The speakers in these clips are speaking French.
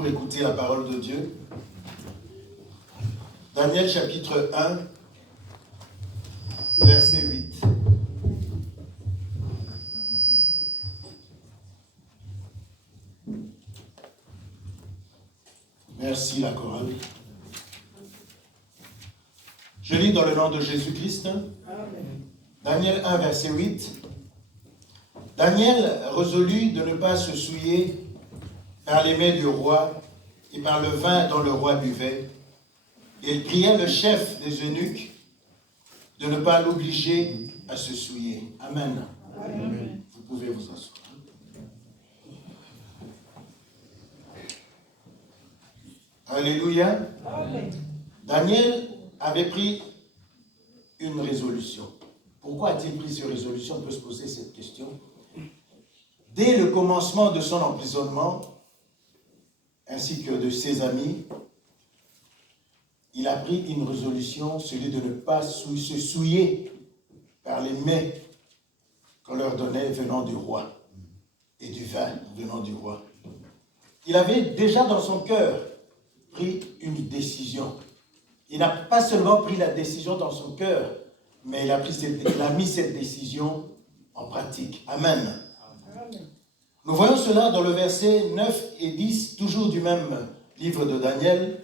pour écouter la parole de Dieu. Daniel chapitre 1, verset 8. Merci la chorale. Je lis dans le nom de Jésus-Christ. Daniel 1, verset 8. Daniel résolut de ne pas se souiller par les mets du roi et par le vin dont le roi buvait. Et il pria le chef des eunuques de ne pas l'obliger à se souiller. Amen. Amen. Vous pouvez vous asseoir. Alléluia. Amen. Daniel avait pris une résolution. Pourquoi a-t-il pris cette résolution? On peut se poser cette question. Dès le commencement de son emprisonnement, ainsi que de ses amis, il a pris une résolution, celui de ne pas se souiller par les mets qu'on leur donnait venant du roi et du vin venant du roi. Il avait déjà dans son cœur pris une décision. Il n'a pas seulement pris la décision dans son cœur, mais il a mis cette décision en pratique. Amen. Nous voyons cela dans le verset 9 et 10, toujours du même livre de Daniel.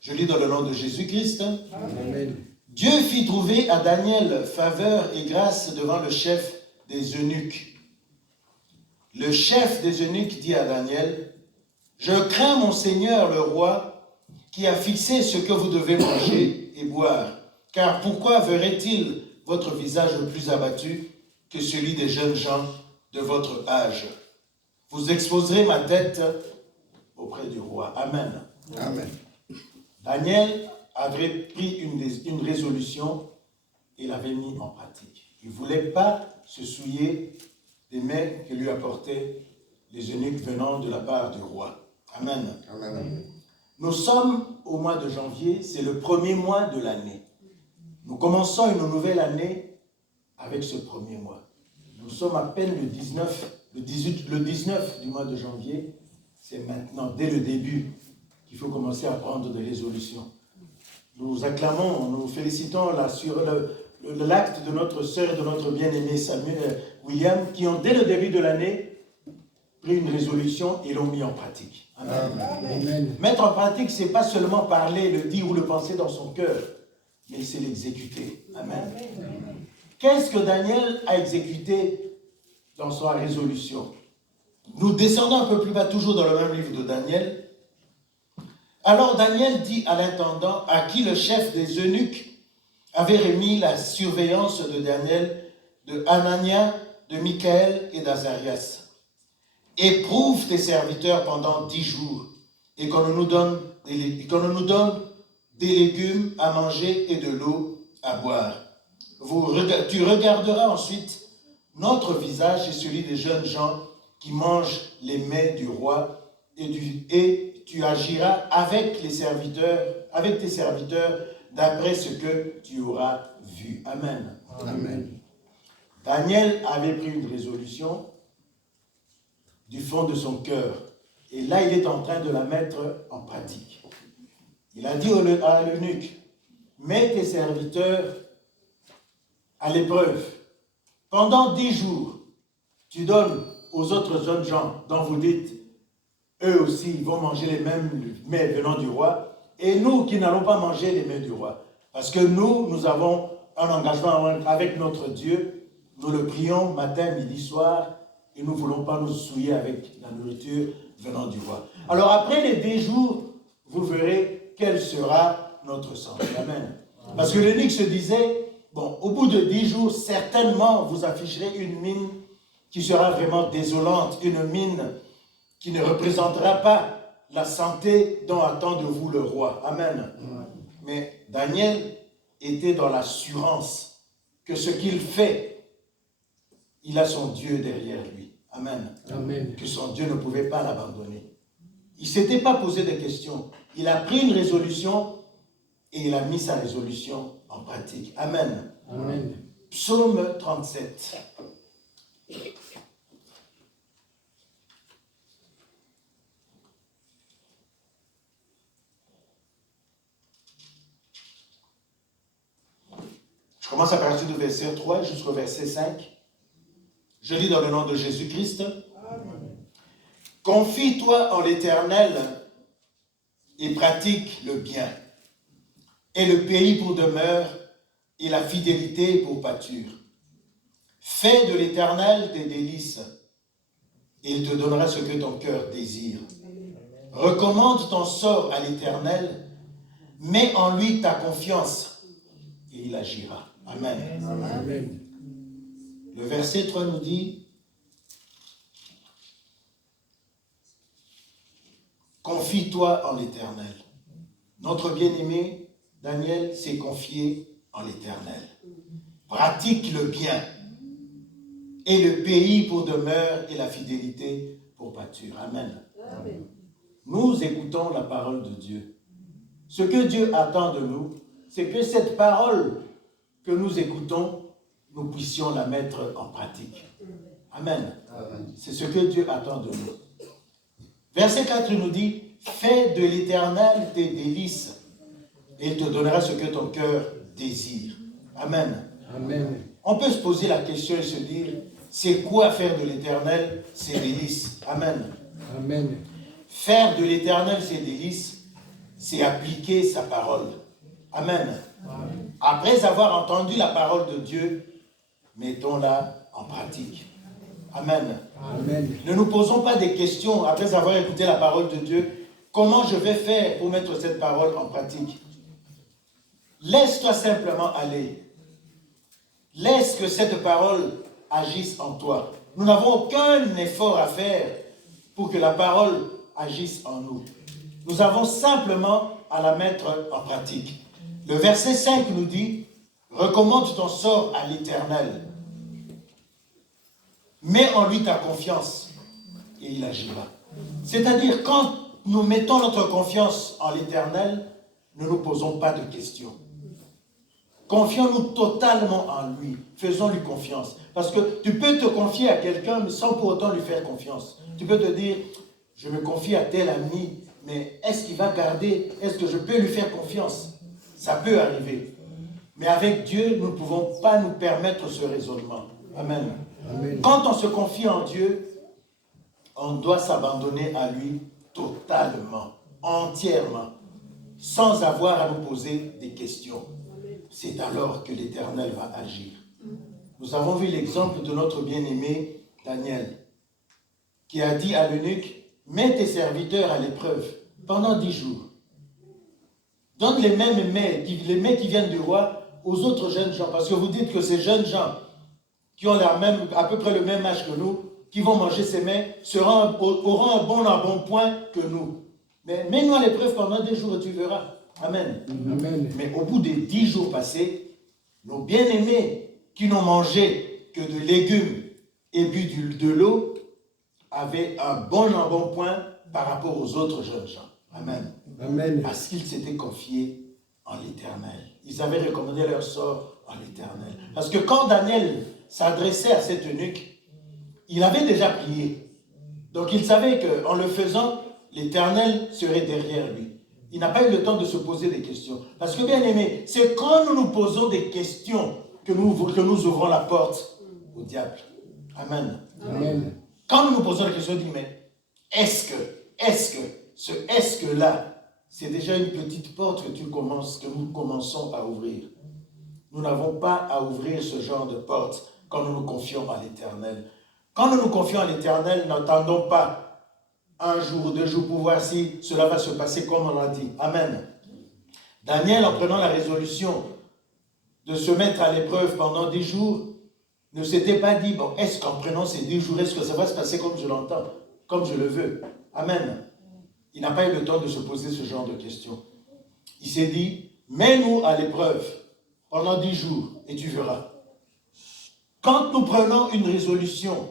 Je lis dans le nom de Jésus-Christ. Amen. Dieu fit trouver à Daniel faveur et grâce devant le chef des eunuques. Le chef des eunuques dit à Daniel, « Je crains mon Seigneur le roi, qui a fixé ce que vous devez manger et boire. Car pourquoi verrait-il votre visage plus abattu que celui des jeunes gens de votre âge? Vous exposerez ma tête auprès du roi. » Amen. Amen. Daniel avait pris une résolution et l'avait mis en pratique. Il ne voulait pas se souiller des mets que lui apportaient les eunuques venant de la part du roi. Amen. Amen. Nous sommes au mois de janvier, c'est le premier mois de l'année. Nous commençons une nouvelle année avec ce premier mois. Nous sommes à peine le 19 du mois de janvier. C'est maintenant, dès le début, qu'il faut commencer à prendre des résolutions. Nous acclamons, nous félicitons là sur l'acte de notre sœur et de notre bien-aimé William, qui ont, dès le début de l'année, pris une résolution et l'ont mis en pratique. Amen. Amen. Mettre en pratique, ce n'est pas seulement parler, le dire ou le penser dans son cœur, mais c'est l'exécuter. Amen. Amen. Qu'est-ce que Daniel a exécuté dans sa résolution? Nous descendons un peu plus bas, toujours dans le même livre de Daniel. Alors Daniel dit à l'intendant, à qui le chef des eunuques avait remis la surveillance de Daniel, de Hanania, de Michaël et d'Azarias. Éprouve tes serviteurs pendant 10 jours, et qu'on nous donne des légumes à manger et de l'eau à boire. Tu regarderas ensuite notre visage et celui des jeunes gens qui mangent les mets du roi, et tu agiras avec tes serviteurs, d'après ce que tu auras vu. Amen. Amen. Daniel avait pris une résolution du fond de son cœur. Et là, il est en train de la mettre en pratique. Il a dit à l'eunuque, mets tes serviteurs à l'épreuve. Pendant 10 jours, tu donnes aux autres jeunes gens dont vous dites, eux aussi, ils vont manger les mêmes mets venant du roi, et nous qui n'allons pas manger les mets du roi. Parce que nous avons un engagement avec notre Dieu. Nous le prions matin, midi, soir, et nous ne voulons pas nous souiller avec la nourriture venant du roi. Alors après les 10 jours, vous verrez quel sera notre sang. Amen. Parce que l'eunuque se disait, bon, au bout de 10 jours, certainement vous afficherez une mine qui sera vraiment désolante, une mine qui ne représentera pas la santé dont attend de vous le roi. Amen. Mais Daniel était dans l'assurance que ce qu'il fait, il a son Dieu derrière lui. Amen. Amen. Que son Dieu ne pouvait pas l'abandonner. Il ne s'était pas posé de questions. Il a pris une résolution et il a mis sa résolution en pratique. Amen. Amen. Psaume 37. commence à partir du verset 3 jusqu'au verset 5. Je lis dans le nom de Jésus-Christ. Confie-toi en l'Éternel et pratique le bien, et le pays pour demeure, et la fidélité pour pâture. Fais de l'Éternel tes délices, et il te donnera ce que ton cœur désire. Recommande ton sort à l'Éternel, mets en lui ta confiance, et il agira. Amen. Amen. Le verset 3 nous dit, confie-toi en l'Éternel. Notre bien-aimé, Daniel, s'est confié en l'Éternel. Pratique le bien, et le pays pour demeure, et la fidélité pour pâture. Amen. Amen. Nous écoutons la parole de Dieu. Ce que Dieu attend de nous, c'est que cette parole que nous écoutons, nous puissions la mettre en pratique. Amen. Amen. C'est ce que Dieu attend de nous. Verset 4 nous dit, fais de l'Éternel tes délices, et il te donnera ce que ton cœur désire. Amen. Amen. On peut se poser la question et se dire, c'est quoi faire de l'Éternel ses délices? Amen. Amen. Faire de l'Éternel ses délices, c'est appliquer sa parole. Amen. Amen. Après avoir entendu la parole de Dieu, mettons-la en pratique. Amen. Amen. Ne nous posons pas des questions après avoir écouté la parole de Dieu. Comment je vais faire pour mettre cette parole en pratique? Laisse-toi simplement aller. Laisse que cette parole agisse en toi. Nous n'avons aucun effort à faire pour que la parole agisse en nous. Nous avons simplement à la mettre en pratique. Le verset 5 nous dit, recommande ton sort à l'Éternel. Mets en lui ta confiance et il agira. C'est-à-dire, quand nous mettons notre confiance en l'Éternel, ne nous posons pas de questions. Confions-nous totalement en lui. Faisons-lui confiance. Parce que tu peux te confier à quelqu'un mais sans pour autant lui faire confiance. Tu peux te dire, je me confie à tel ami, mais est-ce qu'il va garder? Est-ce que je peux lui faire confiance? Ça peut arriver. Mais avec Dieu, nous ne pouvons pas nous permettre ce raisonnement. Amen. Amen. Quand on se confie en Dieu, on doit s'abandonner à lui totalement, entièrement, sans avoir à nous poser des questions. C'est alors que l'Éternel va agir. Nous avons vu l'exemple de notre bien-aimé Daniel, qui a dit à l'eunuque, mets tes serviteurs à l'épreuve pendant 10 jours. Donne les mêmes mets qui viennent du roi aux autres jeunes gens, parce que vous dites que ces jeunes gens qui ont à peu près le même âge que nous, qui vont manger ces mets, auront un bon embonpoint que nous. Mais mets-nous à l'épreuve pendant 10 jours et tu verras. Amen. Amen. Mais au bout des 10 jours passés, nos bien-aimés qui n'ont mangé que de légumes et bu de l'eau avaient un bon embonpoint par rapport aux autres jeunes gens. Amen. Amen. Parce qu'ils s'étaient confiés en l'Éternel. Ils avaient recommandé leur sort en l'Éternel. Parce que quand Daniel s'adressait à cet eunuque, il avait déjà prié. Donc il savait qu'en le faisant, l'Éternel serait derrière lui. Il n'a pas eu le temps de se poser des questions. Parce que, bien aimé, c'est quand nous nous posons des questions que nous ouvrons la porte au diable. Amen. Amen. Quand nous nous posons des questions, on dit, mais est-ce que là, c'est déjà une petite porte que nous commençons à ouvrir. Nous n'avons pas à ouvrir ce genre de porte quand nous nous confions à l'Éternel. Quand nous nous confions à l'Éternel, n'attendons pas un jour, 2 jours pour voir si cela va se passer comme on l'a dit. Amen. Daniel, en prenant la résolution de se mettre à l'épreuve pendant 10 jours, ne s'était pas dit, bon, est-ce qu'en prenant ces 10 jours, est-ce que ça va se passer comme je l'entends, comme je le veux? Amen. Il n'a pas eu le temps de se poser ce genre de questions. Il s'est dit, mets-nous à l'épreuve pendant 10 jours et tu verras. Quand nous prenons une résolution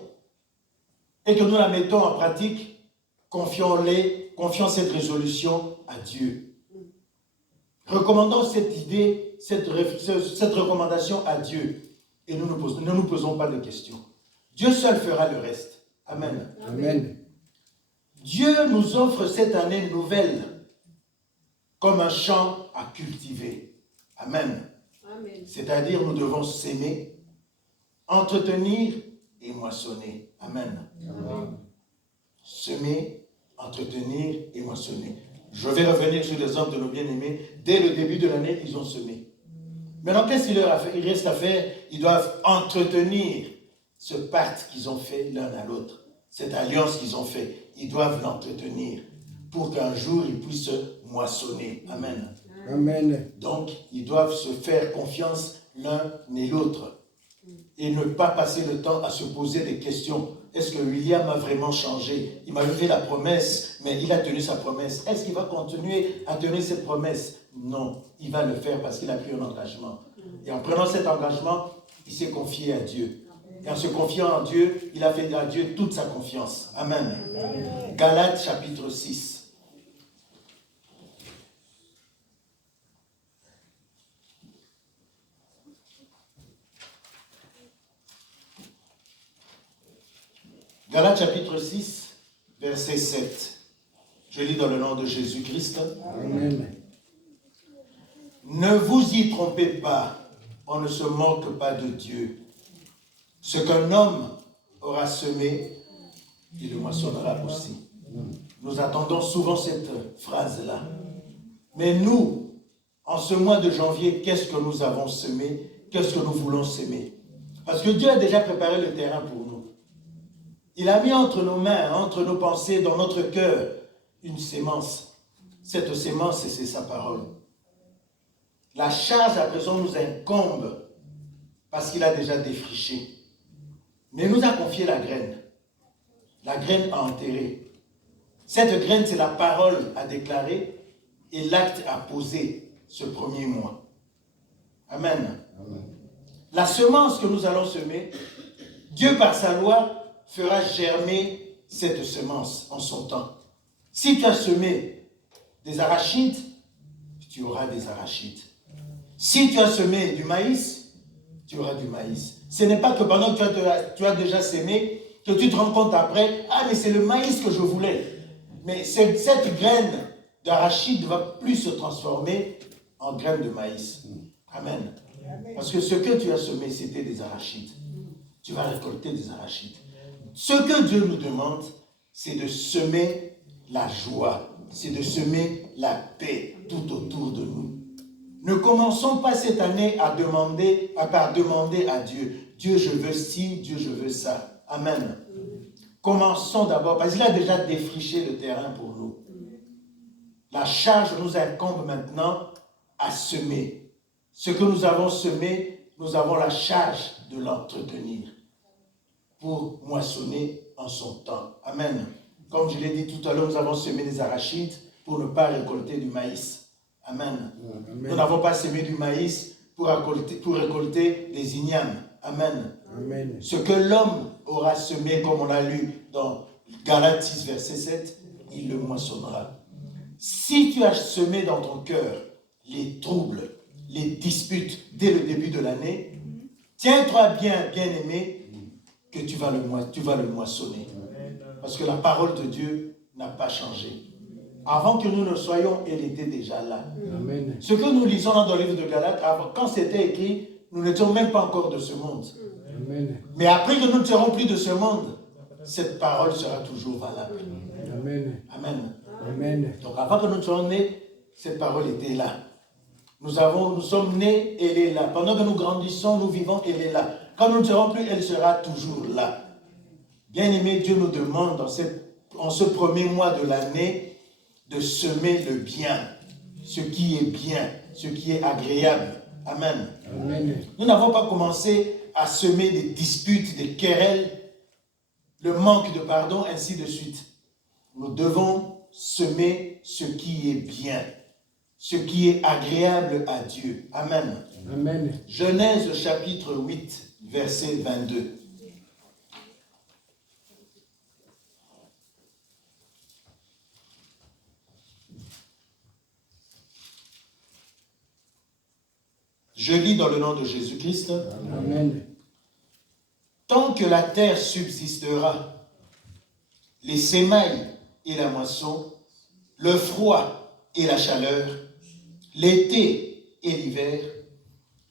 et que nous la mettons en pratique, confions cette résolution à Dieu. Recommandons cette idée, cette recommandation à Dieu. Et ne nous posons pas de questions. Dieu seul fera le reste. Amen. Amen. Dieu nous offre cette année nouvelle comme un champ à cultiver. Amen. C'est-à-dire, nous devons s'aimer, entretenir et moissonner. Amen. Semer, entretenir et moissonner. Je vais revenir sur l'exemple de nos bien-aimés. Dès le début de l'année, ils ont semé. Maintenant, qu'est-ce qu'il leur reste à faire? Ils doivent entretenir ce pacte qu'ils ont fait l'un à l'autre. Cette alliance qu'ils ont fait. Ils doivent l'entretenir pour qu'un jour, ils puissent moissonner. Amen. Amen. Donc, ils doivent se faire confiance l'un et l'autre. Et ne pas passer le temps à se poser des questions. Est-ce que William a vraiment changé? Il m'avait fait la promesse, mais il a tenu sa promesse. Est-ce qu'il va continuer à tenir cette promesse? Non, il va le faire parce qu'il a pris un engagement. Et en prenant cet engagement, il s'est confié à Dieu. Et en se confiant en Dieu, il a fait à Dieu toute sa confiance. Amen. Amen. Galates chapitre 6. Galates chapitre 6, verset 7. Je lis dans le nom de Jésus-Christ. Amen. Ne vous y trompez pas, on ne se moque pas de Dieu. Ce qu'un homme aura semé, il le moissonnera aussi. Nous attendons souvent cette phrase-là. Mais nous, en ce mois de janvier, qu'est-ce que nous avons semé? Qu'est-ce que nous voulons semer? Parce que Dieu a déjà préparé le terrain pour nous. Il a mis entre nos mains, entre nos pensées, dans notre cœur, une sémence. Cette sémence, c'est sa parole. La charge à présent nous incombe parce qu'il a déjà défriché. Mais il nous a confié la graine. La graine à enterrer. Cette graine, c'est la parole à déclarer et l'acte à poser ce premier mois. Amen. Amen. La semence que nous allons semer, Dieu par sa loi fera germer cette semence en son temps. Si tu as semé des arachides, tu auras des arachides. Si tu as semé du maïs, tu auras du maïs. Ce n'est pas que pendant que tu as déjà semé, que tu te rends compte après, ah mais c'est le maïs que je voulais. Mais cette graine d'arachide ne va plus se transformer en graine de maïs. Amen. Parce que ce que tu as semé, c'était des arachides. Tu vas récolter des arachides. Ce que Dieu nous demande, c'est de semer la joie, c'est de semer la paix tout autour de nous. Ne commençons pas cette année à demander à Dieu, Dieu je veux ci, Dieu je veux ça. Amen. Commençons d'abord, parce qu'il a déjà défriché le terrain pour nous. La charge nous incombe maintenant à semer. Ce que nous avons semé, nous avons la charge de l'entretenir pour moissonner en son temps. Amen. Comme je l'ai dit tout à l'heure, nous avons semé des arachides pour ne pas récolter du maïs. Amen. Amen. Nous n'avons pas semé du maïs pour récolter des ignames. Amen. Amen. Ce que l'homme aura semé, comme on l'a lu dans Galates 6, verset 7, il le moissonnera. Si tu as semé dans ton cœur les troubles, les disputes dès le début de l'année, tiens-toi bien, bien-aimé, que tu vas le moissonner. Parce que la parole de Dieu n'a pas changé. Avant que nous ne soyons, elle était déjà là. Amen. Ce que nous lisons dans le livre de Galates, quand c'était écrit, nous n'étions même pas encore de ce monde. Amen. Mais après que nous ne serons plus de ce monde, cette parole sera toujours valable. Amen. Amen. Amen. Donc avant que nous soyons nés, cette parole était là. Nous sommes nés, elle est là. Pendant que nous grandissons, nous vivons, elle est là. Quand nous ne serons plus, elle sera toujours là. Bien-aimé, Dieu nous demande en ce premier mois de l'année de semer le bien, ce qui est bien, ce qui est agréable. Amen. Amen. Nous n'avons pas commencé à semer des disputes, des querelles, le manque de pardon, ainsi de suite. Nous devons semer ce qui est bien, ce qui est agréable à Dieu. Amen. Amen. Genèse chapitre 8, verset 22. Je lis dans le nom de Jésus-Christ. Amen. Tant que la terre subsistera, les semailles et la moisson, le froid et la chaleur, l'été et l'hiver,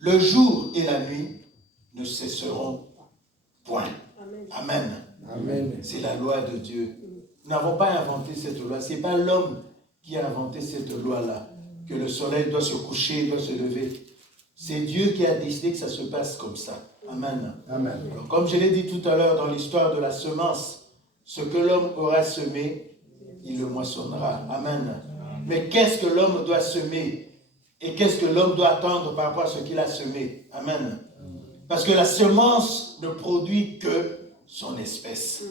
Le jour et la nuit ne cesseront point. Amen. Amen. C'est la loi de Dieu. Nous n'avons pas inventé cette loi. Ce n'est pas l'homme qui a inventé cette loi-là, que le soleil doit se coucher, doit se lever. C'est Dieu qui a décidé que ça se passe comme ça. Amen. Amen. Alors, comme je l'ai dit tout à l'heure dans l'histoire de la semence, ce que l'homme aura semé, il le moissonnera. Amen. Mais qu'est-ce que l'homme doit semer? Et qu'est-ce que l'homme doit attendre par rapport à ce qu'il a semé? Amen. Parce que la semence ne produit que son espèce.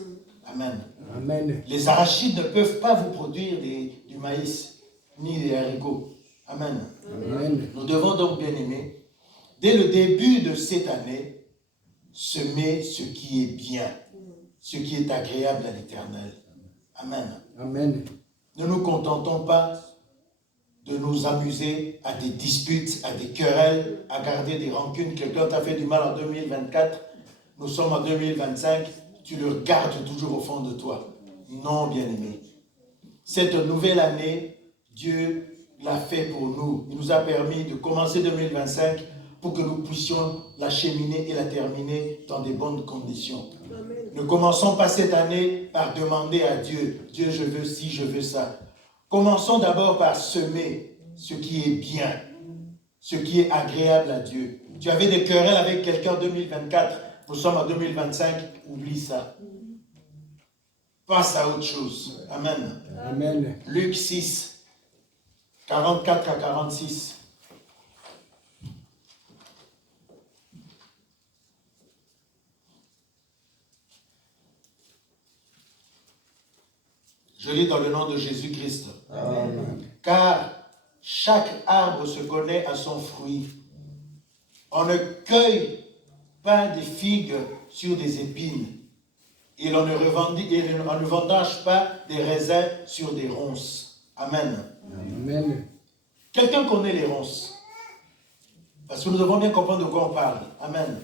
Amen. Amen. Les arachides ne peuvent pas vous produire du maïs, ni des haricots. Amen. Amen. Nous devons donc, bien aimés, dès le début de cette année, semer ce qui est bien, ce qui est agréable à l'Éternel. Amen. Amen. Ne nous contentons pas de nous amuser à des disputes, à des querelles, à garder des rancunes. Quelqu'un t'a fait du mal en 2024, nous sommes en 2025, tu le gardes toujours au fond de toi. Non, bien-aimé. Cette nouvelle année, Dieu l'a fait pour nous. Il nous a permis de commencer 2025 pour que nous puissions l'acheminer et la terminer dans de bonnes conditions. Amen. Ne commençons pas cette année par demander à Dieu, Dieu, je veux ci, je veux ça. Commençons d'abord par semer ce qui est bien, ce qui est agréable à Dieu. Tu avais des querelles avec quelqu'un en 2024, nous sommes en 2025, oublie ça. Passe à autre chose. Amen. Amen. Luc 6, 44 à 46. Je lis dans le nom de Jésus-Christ. Amen. Car chaque arbre se connaît à son fruit. On ne cueille pas des figues sur des épines. Et on ne vendange pas des raisins sur des ronces. Amen. Amen. Quelqu'un connaît les ronces? Parce que nous devons bien comprendre de quoi on parle. Amen.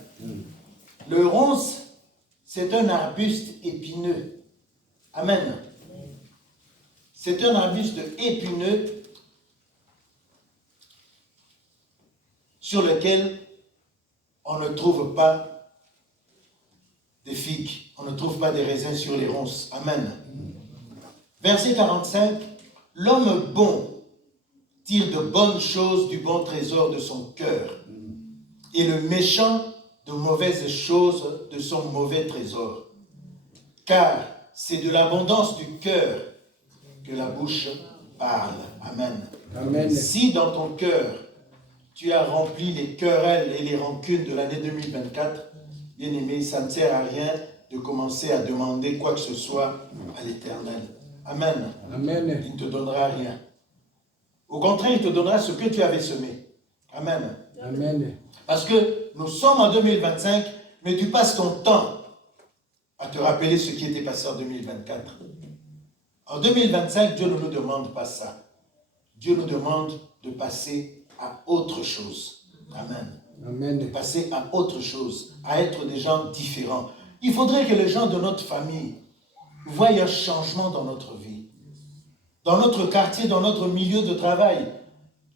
Le ronce, c'est un arbuste épineux. Amen. C'est un arbuste épineux sur lequel on ne trouve pas de figues, on ne trouve pas de raisins sur les ronces. Amen. Verset 45, l'homme bon tire de bonnes choses du bon trésor de son cœur, et le méchant de mauvaises choses de son mauvais trésor. Car c'est de l'abondance du cœur que la bouche parle. Amen. Amen. Si dans ton cœur, tu as rempli les querelles et les rancunes de l'année 2024, bien aimé, ça ne sert à rien de commencer à demander quoi que ce soit à l'Éternel. Amen. Amen. Il ne te donnera rien. Au contraire, il te donnera ce que tu avais semé. Amen. Amen. Parce que nous sommes en 2025, mais tu passes ton temps à te rappeler ce qui était passé en 2024. En 2025, Dieu ne nous demande pas ça. Dieu nous demande de passer à autre chose. Amen. De Amen. passer à autre chose, à être des gens différents. Il faudrait que les gens de notre famille voient un changement dans notre vie. Dans notre quartier, dans notre milieu de travail,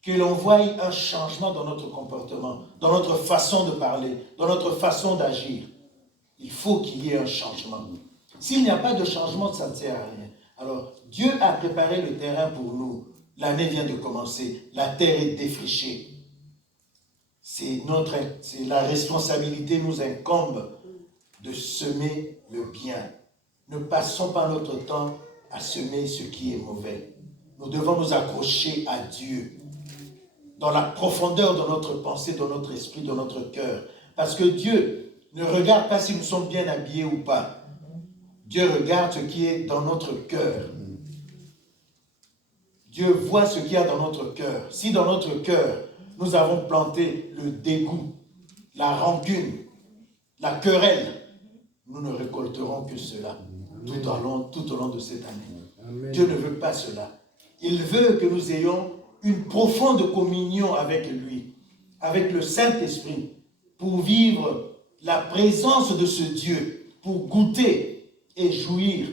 que l'on voie un changement dans notre comportement, dans notre façon de parler, dans notre façon d'agir. Il faut qu'il y ait un changement. S'il n'y a pas de changement, ça ne sert à rien. Alors, Dieu a préparé le terrain pour nous. L'année vient de commencer. La terre est défrichée. C'est la responsabilité nous incombe de semer le bien. Ne passons pas notre temps à semer ce qui est mauvais. Nous devons nous accrocher à Dieu dans la profondeur de notre pensée, de notre esprit, de notre cœur. Parce que Dieu ne regarde pas si nous sommes bien habillés ou pas. Dieu regarde ce qui est dans notre cœur. Dieu voit ce qu'il y a dans notre cœur. Si dans notre cœur, nous avons planté le dégoût, la rancune, la querelle, nous ne récolterons que cela tout au long de cette année. Amen. Dieu ne veut pas cela. Il veut que nous ayons une profonde communion avec lui, avec le Saint-Esprit, pour vivre la présence de ce Dieu, pour goûter et jouir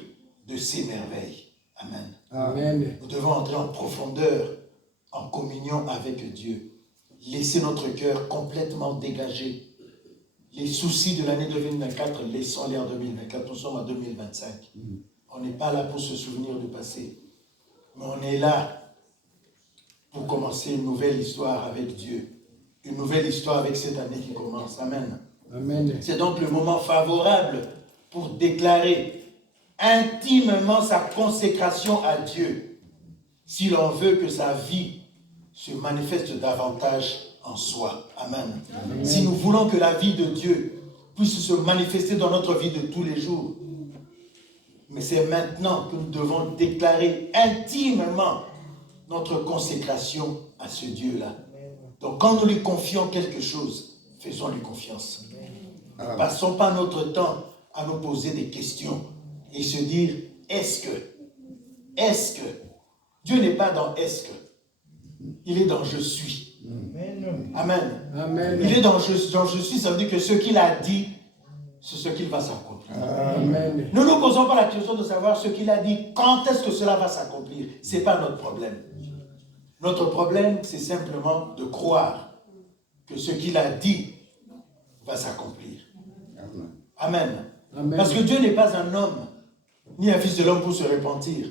de ses merveilles. Amen. Amen. Nous devons entrer en profondeur, en communion avec Dieu. laisser notre cœur complètement dégagé. Les soucis de l'année 2024, laissons-les en 2024. Nous sommes en 2025. On n'est pas là pour se souvenir du passé. Mais on est là pour commencer une nouvelle histoire avec Dieu. Une nouvelle histoire avec cette année qui commence. Amen. Amen. C'est donc le moment favorable pour déclarer intimement sa consécration à Dieu, si l'on veut que sa vie se manifeste davantage en soi. Amen. Amen. Si nous voulons que la vie de Dieu puisse se manifester dans notre vie de tous les jours, mais c'est maintenant que nous devons déclarer intimement notre consécration à ce Dieu-là. Donc quand nous lui confions quelque chose, faisons-lui confiance. Ne passons pas notre temps à nous poser des questions et se dire, est-ce que, Dieu n'est pas dans est-ce que, il est dans je suis. Amen. Amen. Il est dans je suis, ça veut dire que ce qu'il a dit, c'est ce qu'il va s'accomplir. Amen. Nous ne nous posons pas la question de savoir ce qu'il a dit, quand est-ce que cela va s'accomplir. Ce n'est pas notre problème. Notre problème, c'est simplement de croire que ce qu'il a dit va s'accomplir. Amen. Amen. Parce que Dieu n'est pas un homme, ni un fils de l'homme pour se repentir.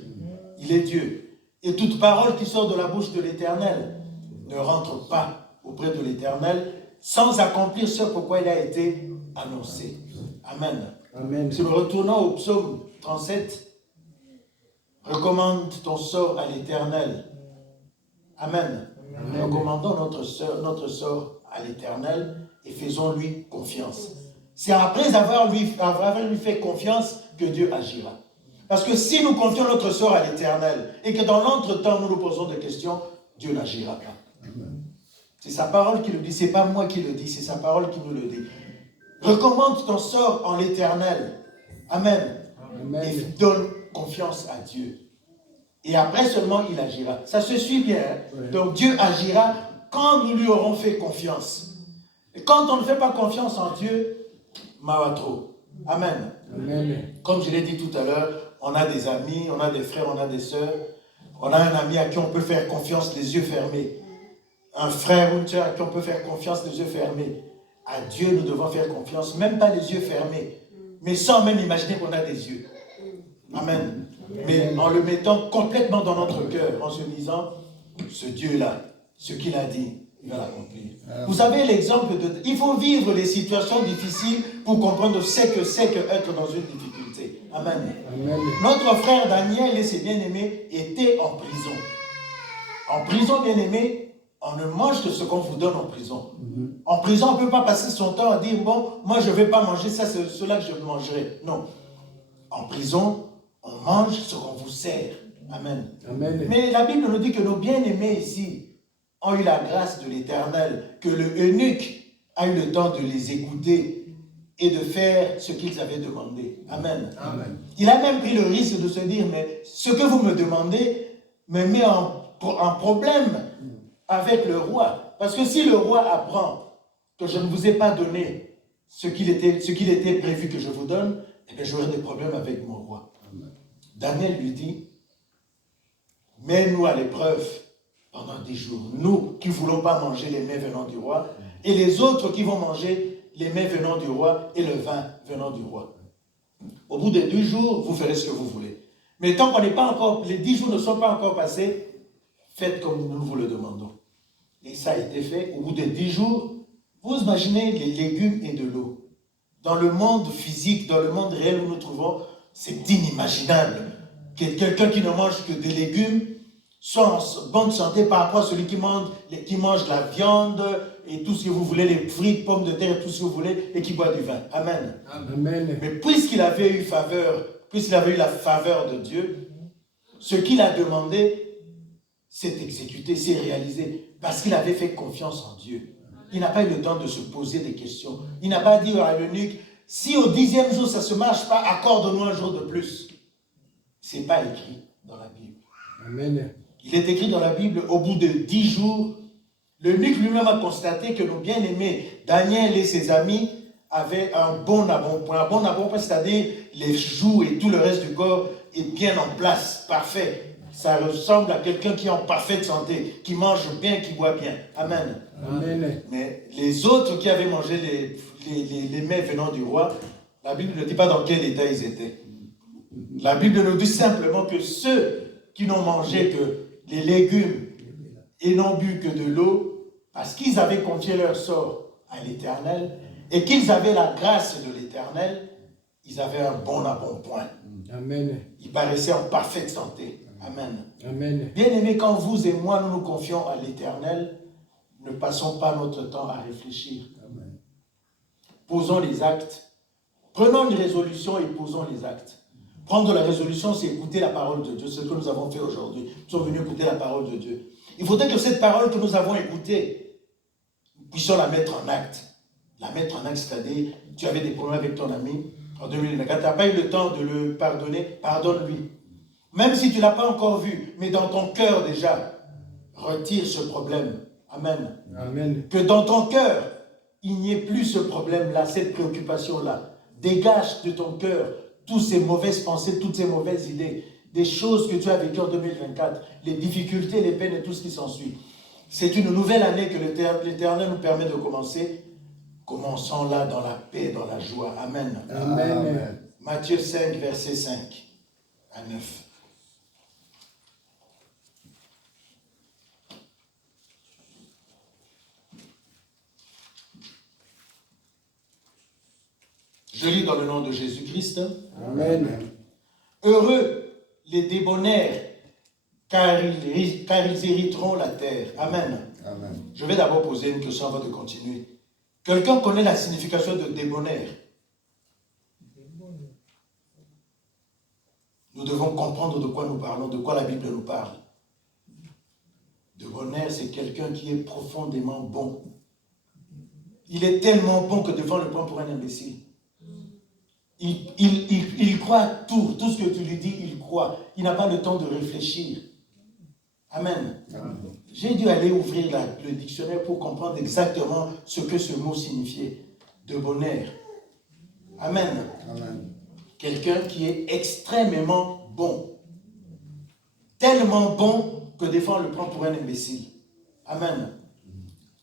Il est Dieu. Et toute parole qui sort de la bouche de l'Éternel ne rentre pas auprès de l'Éternel sans accomplir ce pourquoi il a été annoncé. Amen. Amen. Si nous retournons au psaume 37, recommande ton sort à l'Éternel. Amen. Amen. Recommandons notre sort à l'Éternel et faisons-lui confiance. C'est après avoir lui fait confiance que Dieu agira. Parce que si nous confions notre sort à l'Éternel et que dans l'entretemps nous nous posons des questions, Dieu n'agira pas. C'est sa parole qui le dit, c'est pas moi qui le dis, c'est sa parole qui nous le dit. Recommande ton sort en l'Éternel. Amen. Amen. Et donne confiance à Dieu. Et après seulement il agira. Ça se suit bien. Ouais. Donc Dieu agira quand nous lui aurons fait confiance. Et quand on ne fait pas confiance en Dieu, Mawatro. Amen. Amen. Comme je l'ai dit tout à l'heure, on a des amis, on a des frères, on a des sœurs. On a un ami à qui on peut faire confiance les yeux fermés. Un frère ou une sœur à qui on peut faire confiance les yeux fermés. À Dieu, nous devons faire confiance, même pas les yeux fermés, mais sans même imaginer qu'on a des yeux. Amen. Mais en le mettant complètement dans notre cœur, en se disant, ce Dieu-là, ce qu'il a dit, il va l'accomplir. Vous savez l'exemple de... Il faut vivre les situations difficiles pour comprendre ce que c'est qu'être dans une difficulté. Amen. Amen. Notre frère Daniel et ses bien-aimés étaient en prison. En prison, bien-aimés, on ne mange que ce qu'on vous donne en prison. En prison, on ne peut pas passer son temps à dire, bon, moi je ne vais pas manger ça, c'est cela que je mangerai. Non. En prison, on mange ce qu'on vous sert. Amen. Amen. Mais la Bible nous dit que nos bien-aimés ici ont eu la grâce de l'Éternel, que le eunuque a eu le temps de les écouter et de faire ce qu'ils avaient demandé. Amen. Amen. Il a même pris le risque de se dire, mais ce que vous me demandez me met en problème avec le roi. Parce que si le roi apprend que je ne vous ai pas donné ce qu'il était prévu que je vous donne, eh bien j'aurai des problèmes avec mon roi. Daniel lui dit, mets-nous à l'épreuve pendant 10 jours. Nous qui ne voulons pas manger les mets venant du roi, et les autres qui vont manger les mets venant du roi et le vin venant du roi. Au bout de 2 jours, vous ferez ce que vous voulez. Mais tant qu'on n'est pas encore, les 10 jours ne sont pas encore passés, faites comme nous vous le demandons. Et ça a été fait. Au bout de 10 jours, vous imaginez les légumes et de l'eau. Dans le monde physique, dans le monde réel où nous trouvons, c'est inimaginable que quelqu'un qui ne mange que des légumes soit en bonne santé par rapport à celui qui mange de la viande et tout ce que vous voulez, les fruits, pommes de terre, tout ce que vous voulez, et qui boit du vin. Amen. Amen. Mais puisqu'il avait eu la faveur de Dieu, ce qu'il a demandé s'est exécuté, s'est réalisé, parce qu'il avait fait confiance en Dieu. Il n'a pas eu le temps de se poser des questions. Il n'a pas dit à l'eunuque, si au 10e jour ça ne se marche pas, accorde-nous un jour de plus. Ce n'est pas écrit dans la Bible. Amen. Il est écrit dans la Bible, au bout de 10 jours, l'eunuque lui-même a constaté que nos bien-aimés, Daniel et ses amis, avaient un bon embonpoint. Un bon embonpoint, c'est-à-dire les joues et tout le reste du corps est bien en place, parfait. Ça ressemble à quelqu'un qui est en parfaite santé, qui mange bien, qui boit bien. Amen. Amen. Mais les autres qui avaient mangé les mets venant du roi, la Bible ne dit pas dans quel état ils étaient. La Bible nous dit simplement que ceux qui n'ont mangé que les légumes et n'ont bu que de l'eau, parce qu'ils avaient confié leur sort à l'Éternel et qu'ils avaient la grâce de l'Éternel, ils avaient un bon embonpoint. Amen. Ils paraissaient en parfaite santé. Amen. Amen. Bien-aimés, quand vous et moi nous nous confions à l'Éternel, ne passons pas notre temps à réfléchir. Amen. Posons les actes. Prenons une résolution et posons les actes. Prendre la résolution, c'est écouter la parole de Dieu. C'est ce que nous avons fait aujourd'hui. Nous sommes venus écouter la parole de Dieu. Il faudrait que cette parole que nous avons écoutée, nous puissions la mettre en acte. La mettre en acte, c'est-à-dire, tu avais des problèmes avec ton ami en 2024, tu n'as pas eu le temps de le pardonner, pardonne-lui. Même si tu ne l'as pas encore vu, mais dans ton cœur déjà, retire ce problème. Amen. Amen. Que dans ton cœur, il n'y ait plus ce problème-là, cette préoccupation-là. Dégage de ton cœur toutes ces mauvaises pensées, toutes ces mauvaises idées, des choses que tu as vécues en 2024, les difficultés, les peines et tout ce qui s'ensuit. C'est une nouvelle année que l'Éternel nous permet de commencer. Commençons-la dans la paix, dans la joie. Amen. Amen. Amen. Matthieu 5, verset 5 à 9. Je lis dans le nom de Jésus-Christ. Amen. Heureux les débonnaires, car ils hériteront la terre. Amen. Amen. Je vais d'abord poser une question avant de continuer. Quelqu'un connaît la signification de débonnaire? Nous devons comprendre de quoi nous parlons, de quoi la Bible nous parle. Débonnaire, c'est quelqu'un qui est profondément bon. Il est tellement bon que devant le prend pour un imbécile. Il croit à tout ce que tu lui dis, il croit. Il n'a pas le temps de réfléchir. Amen. Amen. J'ai dû aller ouvrir le dictionnaire pour comprendre exactement ce que ce mot signifiait. Débonnaire. Amen. Amen. Quelqu'un qui est extrêmement bon. Tellement bon que des fois on le prend pour un imbécile. Amen.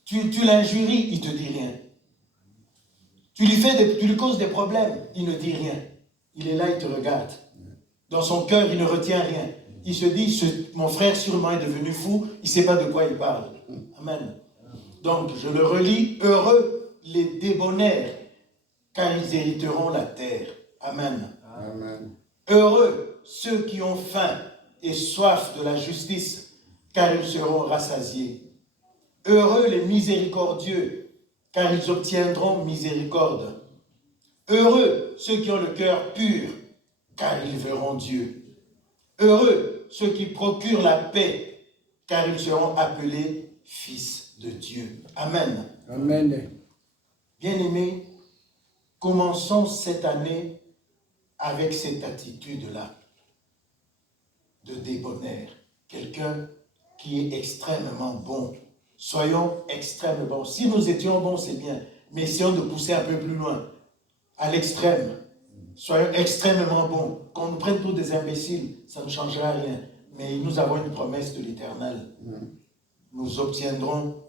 Tu l'injuries, il ne te dit rien. Tu lui causes des problèmes, il ne dit rien. Il est là, il te regarde. Dans son cœur, il ne retient rien. Il se dit, mon frère sûrement est devenu fou, il ne sait pas de quoi il parle. Amen. Donc, je le relis, heureux les débonnaires, car ils hériteront la terre. Amen. Amen. Heureux ceux qui ont faim et soif de la justice, car ils seront rassasiés. Heureux les miséricordieux, car ils obtiendront miséricorde. Heureux ceux qui ont le cœur pur, car ils verront Dieu. Heureux ceux qui procurent la paix, car ils seront appelés fils de Dieu. Amen. Amen. Bien-aimés, commençons cette année avec cette attitude-là de débonnaire. Quelqu'un qui est extrêmement bon. Soyons extrêmement bons. Si nous étions bons, c'est bien. Mais essayons de pousser un peu plus loin, à l'extrême. Soyons extrêmement bons. Qu'on nous prenne tous des imbéciles, ça ne changera rien. Mais nous avons une promesse de l'Éternel. Nous obtiendrons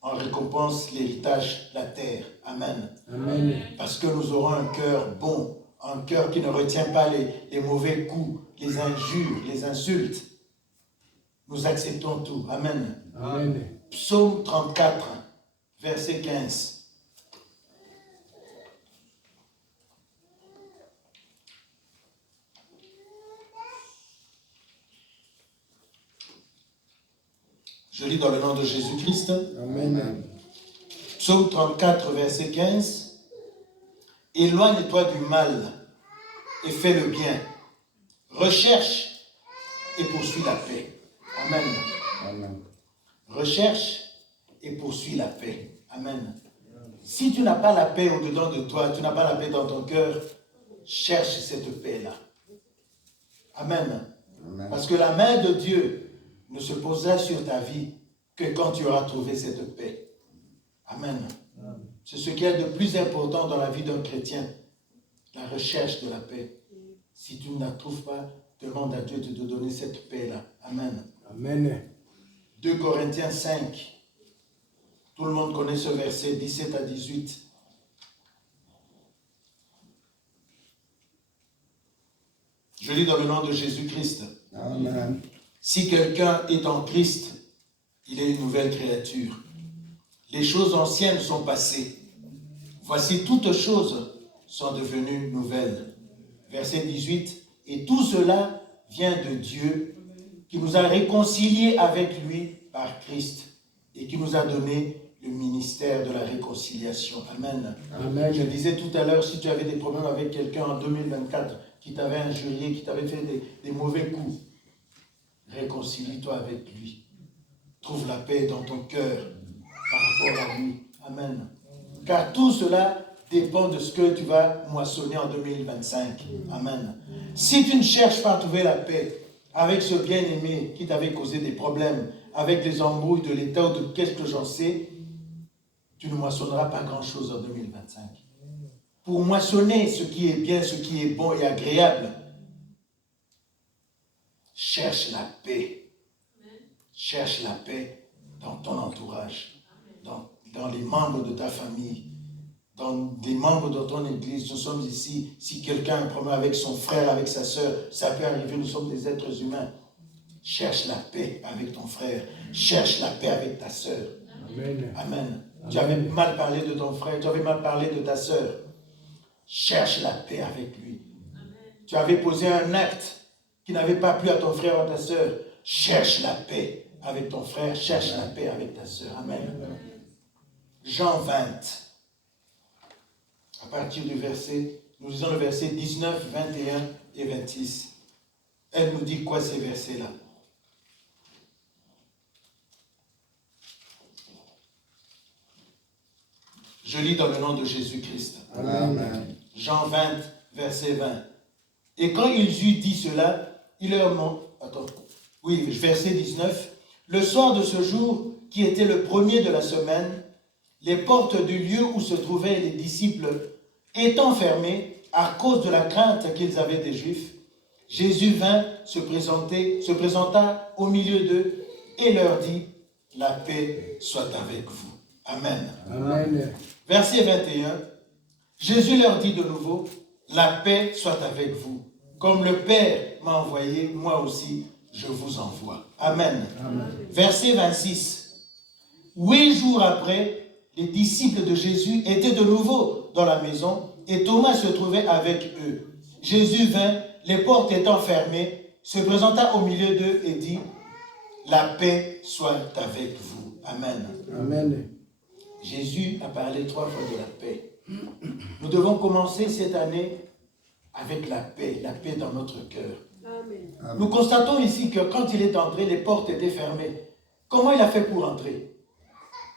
en récompense l'héritage, la terre. Amen. Amen. Parce que nous aurons un cœur bon, un cœur qui ne retient pas les mauvais coups, les injures, les insultes. Nous acceptons tout. Amen. Amen. Psaume 34, verset 15. Je lis dans le nom de Jésus-Christ. Amen. Psaume 34, verset 15. Éloigne-toi du mal et fais le bien. Recherche et poursuis la paix. Amen. Amen. Recherche et poursuis la paix. Amen. Si tu n'as pas la paix au-dedans de toi, tu n'as pas la paix dans ton cœur, cherche cette paix-là. Amen. Amen. Parce que la main de Dieu ne se posera sur ta vie que quand tu auras trouvé cette paix. Amen. C'est ce qu'il y a de plus important dans la vie d'un chrétien, la recherche de la paix. Si tu ne la trouves pas, demande à Dieu de te donner cette paix-là. Amen. Amen. 2 Corinthiens 5. Tout le monde connaît ce verset 17 à 18. Je lis dans le nom de Jésus-Christ. Amen. Si quelqu'un est en Christ, il est une nouvelle créature. Les choses anciennes sont passées. Voici toutes choses sont devenues nouvelles. Verset 18. Et tout cela vient de Dieu qui nous a réconciliés avec lui par Christ et qui nous a donné le ministère de la réconciliation. Amen. Amen. Je disais tout à l'heure, si tu avais des problèmes avec quelqu'un en 2024 qui t'avait injurié, qui t'avait fait des mauvais coups, réconcilie-toi avec lui. Trouve la paix dans ton cœur par rapport à lui. Amen. Car tout cela dépend de ce que tu vas moissonner en 2025. Amen. Si tu ne cherches pas à trouver la paix avec ce bien-aimé qui t'avait causé des problèmes, avec les embrouilles de l'État ou de qu'est-ce que j'en sais, tu ne moissonneras pas grand-chose en 2025. Pour moissonner ce qui est bien, ce qui est bon et agréable, cherche la paix. Cherche la paix dans ton entourage, dans les membres de ta famille, dans les membres de ton église. Nous sommes ici. Si quelqu'un a un problème avec son frère, avec sa soeur, ça peut arriver, nous sommes des êtres humains. Cherche la paix avec ton frère. Cherche la paix avec ta soeur. Amen. Amen. Tu avais mal parlé de ton frère, tu avais mal parlé de ta soeur. Cherche la paix avec lui. Tu avais posé un acte qui n'avait pas plu à ton frère ou à ta soeur. Cherche la paix avec ton frère, cherche la paix avec ta soeur. Amen. Jean 20. À partir du verset, nous lisons le verset 19, 21 et 26. Elle nous dit quoi ces versets-là? Je lis dans le nom de Jésus-Christ. Amen. Jean 20, verset 20. Et quand ils eurent dit cela, il leur montre. Attends. Oui, verset 19. Le soir de ce jour, qui était le premier de la semaine, les portes du lieu où se trouvaient les disciples étant fermées à cause de la crainte qu'ils avaient des Juifs, Jésus vint se présenta au milieu d'eux et leur dit, la paix soit avec vous. Amen. Amen. Verset 21. Jésus leur dit de nouveau, la paix soit avec vous. Comme le Père m'a envoyé, moi aussi, je vous envoie. Amen. Amen. Verset 26. 8 jours après, les disciples de Jésus étaient de nouveau dans la maison et Thomas se trouvait avec eux. Jésus vint, les portes étant fermées, se présenta au milieu d'eux et dit, la paix soit avec vous. Amen. Amen. Jésus a parlé 3 fois de la paix. Nous devons commencer cette année avec la paix dans notre cœur. Amen. Nous constatons ici que quand il est entré, les portes étaient fermées. Comment il a fait pour entrer?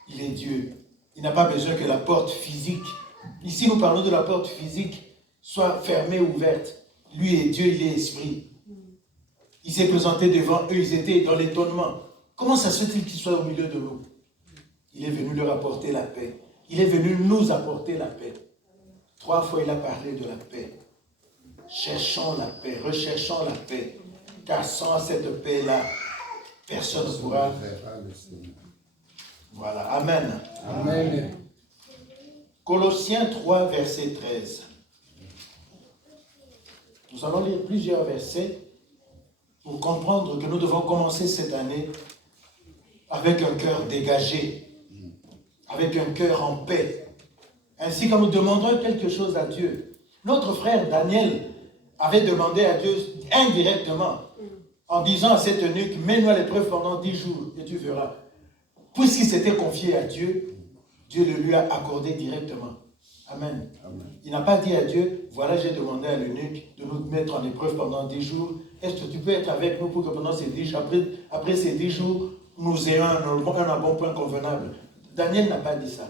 Il est Dieu. Il n'a pas besoin que la porte physique, ici nous parlons de la porte physique, soit fermée ou ouverte. Lui est Dieu, il est esprit. Il s'est présenté devant eux, ils étaient dans l'étonnement. Comment ça se fait-il qu'il soit au milieu de nous? Il est venu leur apporter la paix. Il est venu nous apporter la paix. 3 fois il a parlé de la paix. Cherchons la paix, recherchons la paix. Car sans cette paix-là, personne ne pourra. Voilà, Amen. Amen. Colossiens 3, verset 13. Nous allons lire plusieurs versets pour comprendre que nous devons commencer cette année avec un cœur dégagé, avec un cœur en paix. Ainsi, quand nous demanderons quelque chose à Dieu, notre frère Daniel avait demandé à Dieu indirectement, en disant à cet eunuque, mets-nous à l'épreuve pendant 10 jours et tu verras. Puisqu'il s'était confié à Dieu, Dieu le lui a accordé directement. Amen. Amen. Il n'a pas dit à Dieu, voilà, j'ai demandé à l'eunuque de nous mettre en épreuve pendant 10 jours. Est-ce que tu peux être avec nous pour que pendant ces 10 jours, après ces 10 jours, nous ayons un bon point convenable? Daniel n'a pas dit ça.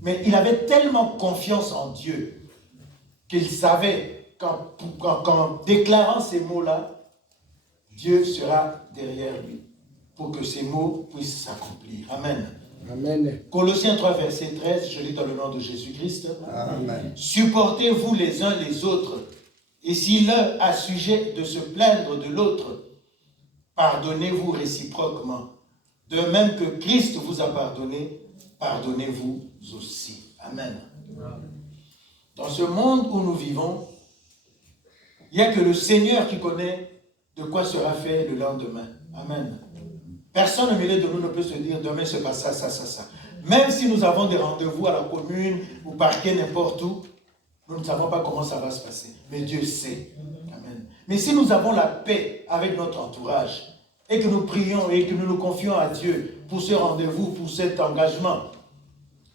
Mais il avait tellement confiance en Dieu qu'il savait qu'en déclarant ces mots-là, Dieu sera derrière lui pour que ces mots puissent s'accomplir. Amen. Amen. Colossiens 3, verset 13, je lis dans le nom de Jésus-Christ. Amen. Supportez-vous les uns les autres Et si l'un a sujet de se plaindre de l'autre, pardonnez-vous réciproquement. De même que Christ vous a pardonné, pardonnez-vous aussi. Amen. Dans ce monde où nous vivons, il n'y a que le Seigneur qui connaît de quoi sera fait le lendemain. Amen. Personne au milieu de nous ne peut se dire demain se passe ça, ça, ça, ça. Même si nous avons des rendez-vous à la commune ou parquet n'importe où, nous ne savons pas comment ça va se passer. Mais Dieu sait. Amen. Mais si nous avons la paix avec notre entourage et que nous prions et que nous nous confions à Dieu pour ce rendez-vous, pour cet engagement,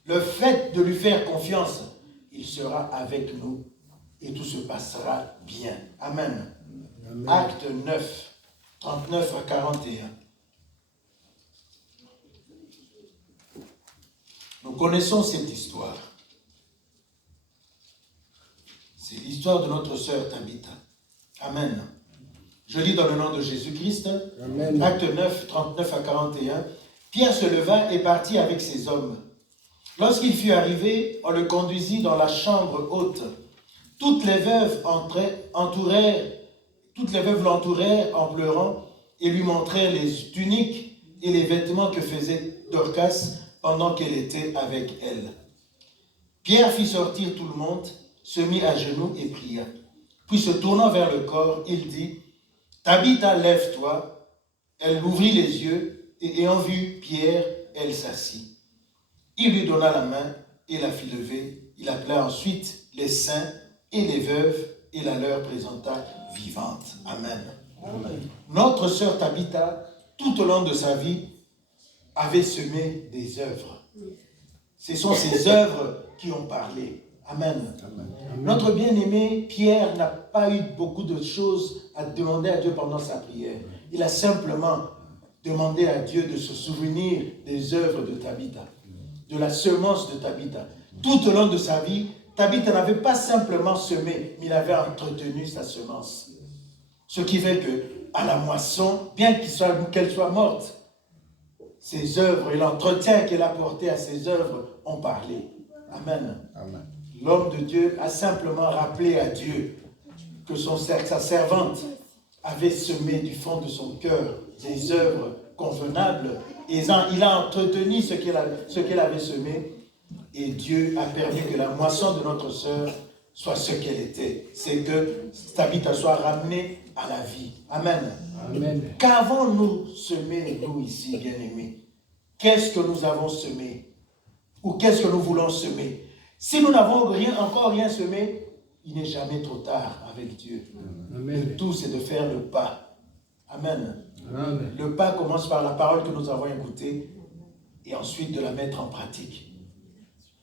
le fait de lui faire confiance, il sera avec nous et tout se passera bien. Amen. Amen. Acte 9, 39 à 41. Nous connaissons cette histoire. C'est l'histoire de notre sœur Tabitha. Amen. Je lis dans le nom de Jésus-Christ. Amen. Acte 9, 39 à 41. Pierre se leva et partit avec ses hommes. Lorsqu'il fut arrivé, on le conduisit dans la chambre haute. Toutes les veuves l'entourèrent en pleurant et lui montrèrent les tuniques et les vêtements que faisait Dorcas pendant qu'elle était avec elle. Pierre fit sortir tout le monde, se mit à genoux et pria. Puis se tournant vers le corps, il dit, « Tabitha, lève-toi. » Elle ouvrit les yeux et ayant vu Pierre, elle s'assit. Il lui donna la main et la fit lever. Il appela ensuite les saints et les veuves et la leur présenta vivante. Amen. Amen. Notre sœur Tabitha, tout au long de sa vie, avait semé des œuvres. Ce sont ces œuvres qui ont parlé. Amen. Amen. Notre bien-aimé Pierre n'a pas eu beaucoup de choses à demander à Dieu pendant sa prière. Il a simplement demandé à Dieu de se souvenir des œuvres de Tabitha, de la semence de Tabitha. Tout au long de sa vie, Tabitha n'avait pas simplement semé, mais il avait entretenu sa semence. Ce qui fait que, à la moisson, bien qu'elle soit morte, ses œuvres et l'entretien qu'elle a porté à ses œuvres ont parlé. Amen. Amen. L'homme de Dieu a simplement rappelé à Dieu que sa servante avait semé du fond de son cœur des œuvres convenables et il a entretenu ce qu'elle avait semé et Dieu a permis que la moisson de notre sœur soit ce qu'elle était. C'est que Tabitha soit ramenée à la vie. Amen. Amen. Qu'avons-nous semé, nous ici, bien-aimés? Qu'est-ce que nous avons semé? Ou qu'est-ce que nous voulons semer? Si nous n'avons encore rien semé, il n'est jamais trop tard avec Dieu. Amen. Le tout, c'est de faire le pas. Amen. Amen. Le pas commence par la parole que nous avons écoutée et ensuite de la mettre en pratique.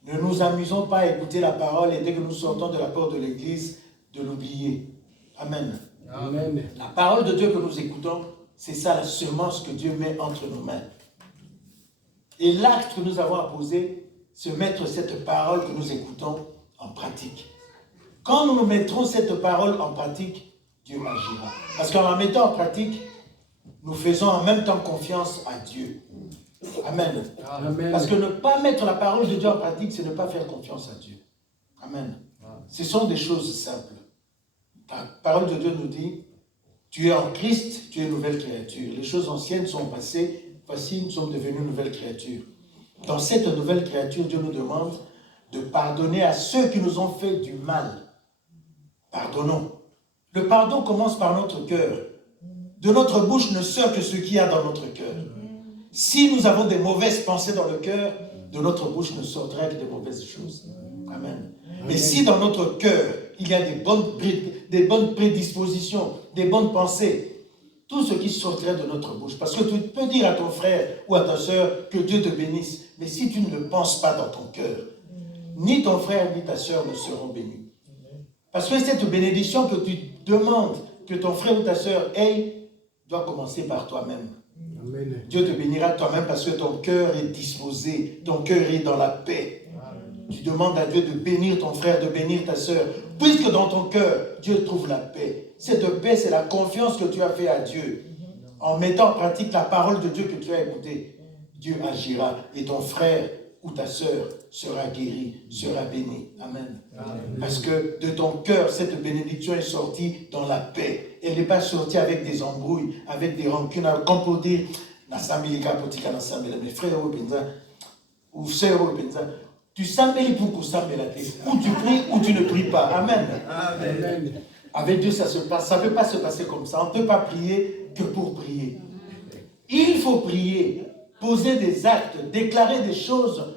Ne nous amusons pas à écouter la parole et dès que nous sortons de la porte de l'église, de l'oublier. Amen. Amen. La parole de Dieu que nous écoutons, c'est ça la semence que Dieu met entre nos mains. Et l'acte que nous avons à poser, c'est mettre cette parole que nous écoutons en pratique. Quand nous mettrons cette parole en pratique, Dieu agira. Parce qu'en la mettant en pratique, nous faisons en même temps confiance à Dieu. Amen. Amen. Parce que ne pas mettre la parole de Dieu en pratique, c'est ne pas faire confiance à Dieu. Amen. Ce sont des choses simples. La parole de Dieu nous dit, tu es en Christ, tu es une nouvelle créature. Les choses anciennes sont passées, voici, nous sommes devenus une nouvelle créature. Dans cette nouvelle créature, Dieu nous demande de pardonner à ceux qui nous ont fait du mal. Pardonnons. Le pardon commence par notre cœur. De notre bouche ne sort que ce qu'il y a dans notre cœur. Si nous avons des mauvaises pensées dans le cœur, de notre bouche ne sortira que des mauvaises choses. Amen. Mais si dans notre cœur, il y a des bonnes prédispositions, des bonnes pensées, tout ce qui sortirait de notre bouche, parce que tu peux dire à ton frère ou à ta soeur que Dieu te bénisse, mais si tu ne le penses pas dans ton cœur, ni ton frère ni ta soeur ne seront bénis. Parce que cette bénédiction que tu demandes que ton frère ou ta soeur ait, doit commencer par toi-même. Amen. Dieu te bénira toi-même parce que ton cœur est disposé, ton cœur est dans la paix. Amen. Tu demandes à Dieu de bénir ton frère, de bénir ta soeur, puisque dans ton cœur, Dieu trouve la paix. Cette paix, c'est la confiance que tu as fait à Dieu. En mettant en pratique la parole de Dieu que tu as écoutée, Dieu agira et ton frère ou ta sœur sera guérie, sera bénie. Amen. Parce que de ton cœur, cette bénédiction est sortie dans la paix. Elle n'est pas sortie avec des embrouilles, avec des rancunes, comme pour dire, mes frères ou sœurs, tu sambeli pour sambela, ou tu pries ou tu ne pries pas. Amen. Amen. Avec Dieu, ça se passe. Ça ne peut pas se passer comme ça. On ne peut pas prier que pour prier. Il faut prier, poser des actes, déclarer des choses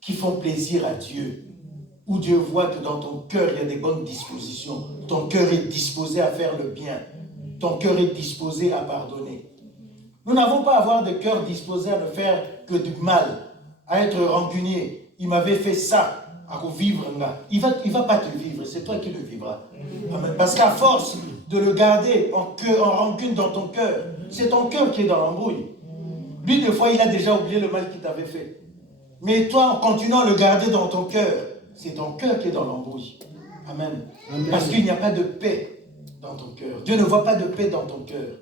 qui font plaisir à Dieu. Où Dieu voit que dans ton cœur, il y a des bonnes dispositions. Ton cœur est disposé à faire le bien. Ton cœur est disposé à pardonner. Nous n'avons pas à avoir de cœur disposé à ne faire que du mal, à être rancunier. Il m'avait fait ça. À vivre là. Il va pas te vivre, c'est toi qui le vivras. Amen. Parce qu'à force de le garder en rancune dans ton cœur, c'est ton cœur qui est dans l'embrouille. Lui, des fois, il a déjà oublié le mal qu'il t'avait fait. Mais toi, en continuant à le garder dans ton cœur, c'est ton cœur qui est dans l'embrouille. Amen. Amen. Parce qu'il n'y a pas de paix dans ton cœur. Dieu ne voit pas de paix dans ton cœur.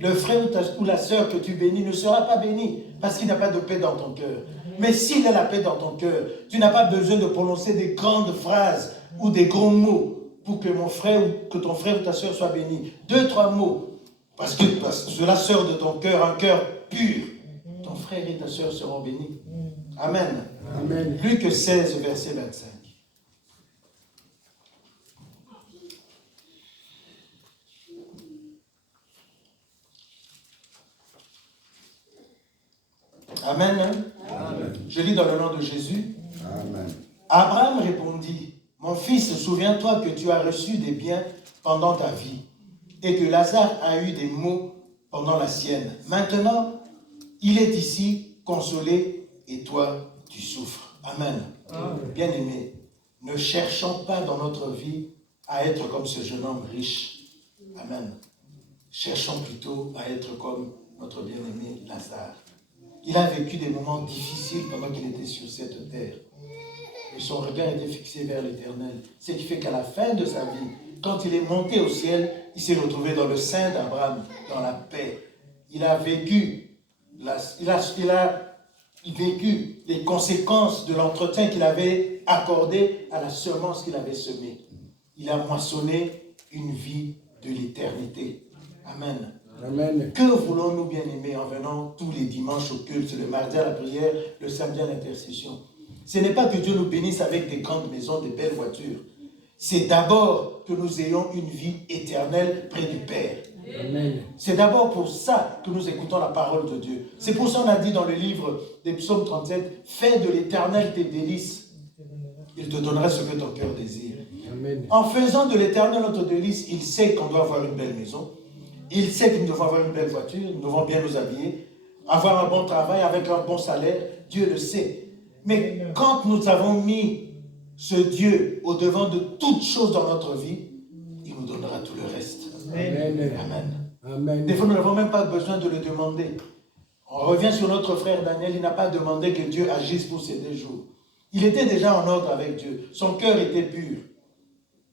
Le frère ou la sœur que tu bénis ne sera pas béni parce qu'il n'y a pas de paix dans ton cœur. Mais s'il y a la paix dans ton cœur, tu n'as pas besoin de prononcer des grandes phrases ou des gros mots pour que mon frère ou que ton frère ou ta sœur soit béni. 2, 3 mots. Parce que cela sort de ton cœur, un cœur pur. Ton frère et ta sœur seront bénis. Amen. Amen. Luc 16, verset 25. Amen. Amen. Je lis dans le nom de Jésus. Amen. Abraham répondit, mon fils, souviens-toi que tu as reçu des biens pendant ta vie et que Lazare a eu des maux pendant la sienne. Maintenant, il est ici consolé et toi, tu souffres. Amen. Amen. Bien-aimés, ne cherchons pas dans notre vie à être comme ce jeune homme riche. Amen. Cherchons plutôt à être comme notre bien-aimé Lazare. Il a vécu des moments difficiles pendant qu'il était sur cette terre. Et son regard était fixé vers l'Éternel. Ce qui fait qu'à la fin de sa vie, quand il est monté au ciel, il s'est retrouvé dans le sein d'Abraham, dans la paix. Il a vécu, vécu les conséquences de l'entretien qu'il avait accordé à la semence qu'il avait semée. Il a moissonné une vie de l'éternité. Amen. Amen. Que voulons-nous bien aimer en venant tous les dimanches au culte, le mardi à la prière, le samedi à l'intercession? Ce n'est pas que Dieu nous bénisse avec des grandes maisons, des belles voitures. C'est d'abord que nous ayons une vie éternelle près du Père. Amen. C'est d'abord pour ça que nous écoutons la parole de Dieu. C'est pour ça qu'on a dit dans le livre des psaumes 37, fais de l'Éternel tes délices. Il te donnera ce que ton cœur désire. Amen. En faisant de l'Éternel notre délice, il sait qu'on doit avoir une belle maison. Il sait que nous devons avoir une belle voiture, nous devons bien nous habiller, avoir un bon travail avec un bon salaire. Dieu le sait. Mais quand nous avons mis ce Dieu au devant de toutes choses dans notre vie, il nous donnera tout le reste. Amen. Amen. Amen. Des fois, nous n'avons même pas besoin de le demander. On revient sur notre frère Daniel, il n'a pas demandé que Dieu agisse pour ces 2 jours. Il était déjà en ordre avec Dieu. Son cœur était pur.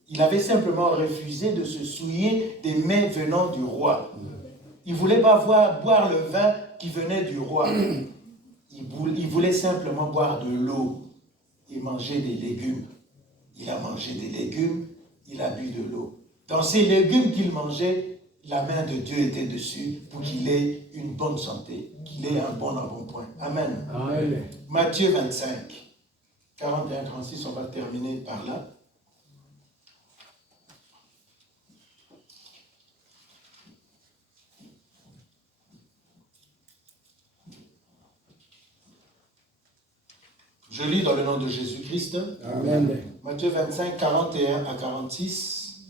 Il avait simplement refusé de se souiller des mets venant du roi. Il ne voulait pas boire le vin qui venait du roi. Il voulait simplement boire de l'eau et manger des légumes. Il a mangé des légumes, il a bu de l'eau. Dans ces légumes qu'il mangeait, la main de Dieu était dessus pour qu'il ait une bonne santé, qu'il ait un bon embonpoint. Amen. Amen. Matthieu 25, 41-36, on va terminer par là. Je lis dans le nom de Jésus-Christ. Amen. Matthieu 25, 41 à 46.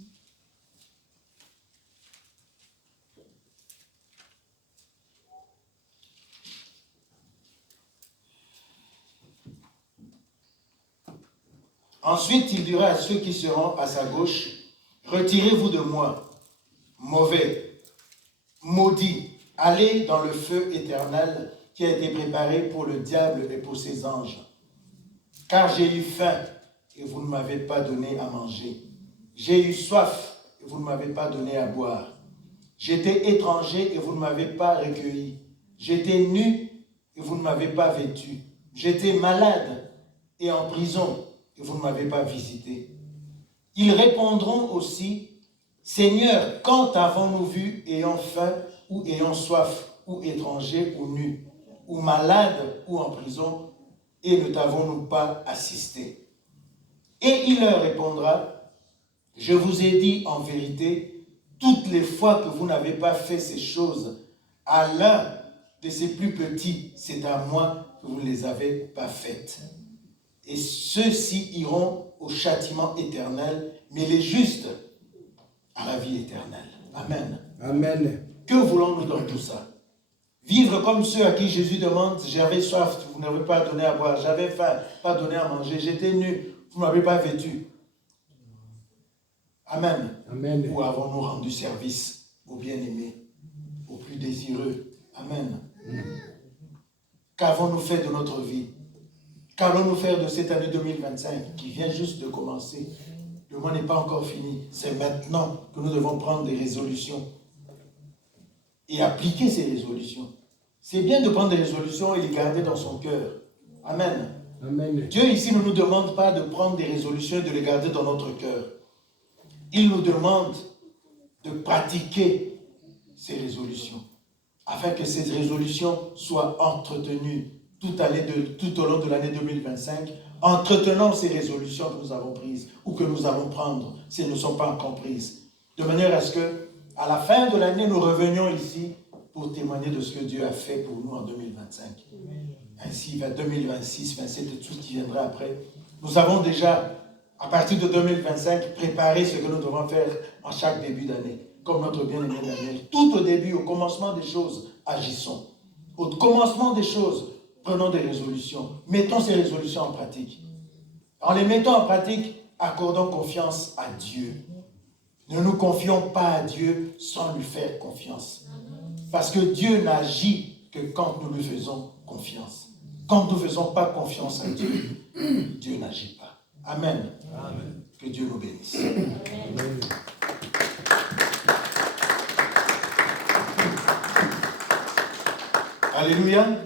Ensuite, il dira à ceux qui seront à sa gauche, retirez-vous de moi, mauvais, maudits, allez dans le feu éternel qui a été préparé pour le diable et pour ses anges. Car j'ai eu faim et vous ne m'avez pas donné à manger. J'ai eu soif et vous ne m'avez pas donné à boire. J'étais étranger et vous ne m'avez pas recueilli. J'étais nu et vous ne m'avez pas vêtu. j'étais malade et en prison et vous ne m'avez pas visité. Ils répondront aussi, Seigneur, quand avons-nous vu ayant faim ou ayant soif, ou étranger ou nu, ou malade ou en prison, et ne t'avons-nous pas assisté? Et il leur répondra, je vous ai dit en vérité, toutes les fois que vous n'avez pas fait ces choses à l'un de ces plus petits, c'est à moi que vous ne les avez pas faites. Et ceux-ci iront au châtiment éternel, mais les justes à la vie éternelle. Amen. Amen. Que voulons-nous dans tout ça? Vivre comme ceux à qui Jésus demande, j'avais soif, vous n'avez pas donné à boire, j'avais faim, pas donné à manger, j'étais nu, vous ne m'avez pas vêtu. Amen. Amen. Ou avons-nous rendu service aux bien-aimés, aux plus désireux? Amen. Qu'avons-nous fait de notre vie? Qu'allons-nous faire de cette année 2025 qui vient juste de commencer? Le mois n'est pas encore fini. C'est maintenant que nous devons prendre des résolutions et appliquer ces résolutions. C'est bien de prendre des résolutions et les garder dans son cœur. Amen. Amen. Dieu ici ne nous demande pas de prendre des résolutions et de les garder dans notre cœur. Il nous demande de pratiquer ces résolutions afin que ces résolutions soient entretenues tout au long de l'année 2025, entretenant ces résolutions que nous avons prises ou que nous allons prendre si elles ne sont pas encore prises. De manière à ce que, à la fin de l'année, nous revenions ici pour témoigner de ce que Dieu a fait pour nous en 2025. Ainsi, vers 2026, 2027 et tout ce qui viendra après, nous avons déjà, à partir de 2025, préparé ce que nous devons faire en chaque début d'année, comme notre bien-aimé Daniel. Tout au début, au commencement des choses, agissons. Au commencement des choses, prenons des résolutions. Mettons ces résolutions en pratique. En les mettant en pratique, accordons confiance à Dieu. Ne nous confions pas à Dieu sans lui faire confiance. Parce que Dieu n'agit que quand nous lui faisons confiance. Quand nous ne faisons pas confiance à Dieu, Dieu n'agit pas. Amen. Amen. Que Dieu nous bénisse. Amen. Alléluia.